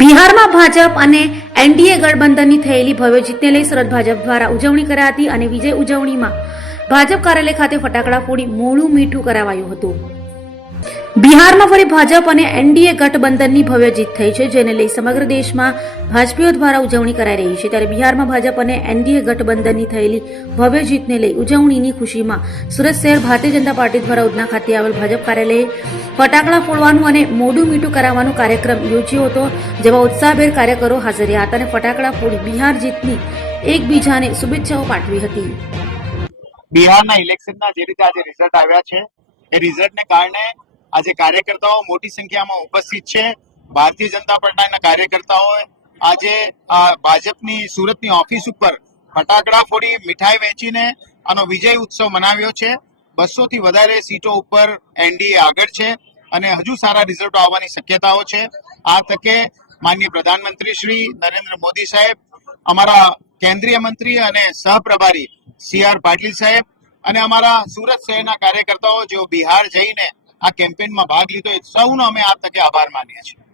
બિહારમાં ભાજપ અને એનડીએ ગઠબંધનની થયેલી ભવ્ય જીતને લઈ સુરત ભાજપ દ્વારા ઉજવણી કરાતી અને વિજય ઉજવણીમાં ભાજપ કાર્યાલય ખાતે ફટાકડા ફોડી મોડું મીઠું કરાવાયું હતું. બિહારમાં ફરી ભાજપ અને એનડીએ ગઠબંધનની ભવ્ય જીત થઈ છે, જેને લઈ સમગ્ર દેશમાં ભાજપીઓ દ્વારા ઉજવણી કરાઈ રહી છે. ત્યારે બિહારમાં ભાજપ અને એનડીએ ગઠબંધનની થયેલી ભવ્ય જીતને લઈ ઉજવણીની ખુશીમાં સુરત શહેર ભારતીય જનતા પાર્ટી દ્વારા ઉધના ખાતે આવેલ ભાજપ કાર્યાલયે ફટાકડા ફોડવાનું અને મોઢું મીઠું કરાવવાનો કાર્યક્રમ યોજ્યો હતો, જેમાં ઉત્સાહભેર કાર્યકરો હાજર રહ્યા હતા અને ફટાકડા ફોડી બિહાર જીતની એકબીજાને શુભેચ્છાઓ પાઠવી હતી. બિહારના ઇલેક્શનના જે રીતે આજે રિઝલ્ટ આવ્યા છે, એ રિઝલ્ટને કારણે આજે કાર્યકર્તાઓ મોટી સંખ્યામાં ઉપસ્થિત છે. ભારતીય જનતા પાર્ટીના કાર્યકર્તાઓએ આજે ભાજપની સુરતની ઓફિસ ઉપર ફટાકડા ફોડી મીઠાઈ વેચીને આનો વિજય ઉત્સવ મનાવ્યો છે. બસો થી વધારે સીટો ઉપર એનડીએ આગળ છે અને હજુ સારા રિઝલ્ટો આવવાની શક્યતાઓ છે. આ તકે માનનીય પ્રધાનમંત્રી શ્રી નરેન્દ્ર મોદી સાહેબ, અમારા કેન્દ્રીય મંત્રી અને સહપ્રભારી સી આર પાટીલ સાહેબ અને અમારા સુરત શહેરના કાર્યકર્તાઓ જેઓ બિહાર જઈને આ કેમ્પેનમાં ભાગ લીધો એ સૌનો અમે આ તકે આભાર માનીએ છીએ.